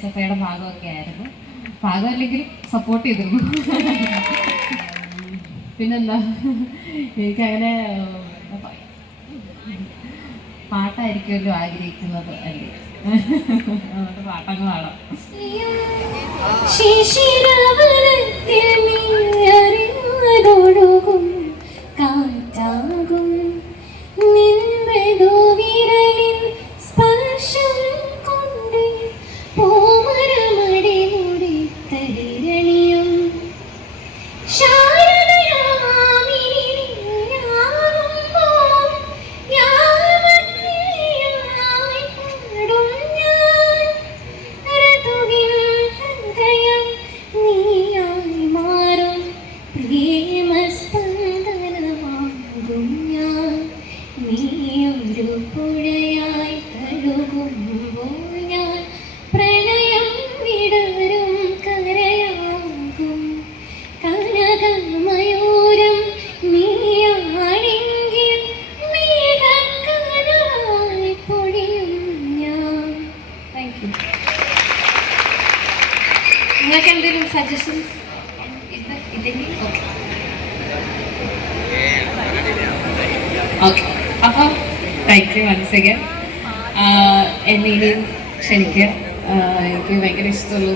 SFIയുടെ ഭാഗമൊക്കെ ആയിരുന്നു. ഭാഗമല്ലെങ്കിൽ സപ്പോർട്ട് ചെയ്തിരുന്നു. പിന്നെന്താ, എനിക്കങ്ങനെ പാട്ടായിരിക്കുമല്ലോ ആഗ്രഹിക്കുന്നത് അല്ലേ, അതുകൊണ്ട് പാട്ടങ്ങ് പാടാം. കാറ്റാകും നിൻമൃദു വിരലിൻ സ്പർശം കൊണ്ട് പൂമരമടി മുടി തളിരണിയും നീയൊരു പുഴയായി തഴുകുമ്പോൾ ഞാൻ പ്രണയം വിടരും കരയാകും. കനകമയൂരം നീയാണെങ്കിൽ മേഘക്കനവായി പൊഴിയും ഞാൻ. Thank you. നിങ്ങൾക്ക് എന്തെങ്കിലും സജഷൻസ്? ഓക്കെ, അപ്പോൾ താങ്ക് യു വൺസ് അഗൈൻ. എന്നെ ഇനിയും ക്ഷണിക്കുക. എനിക്ക് ഭയങ്കര ഇഷ്ടമുള്ള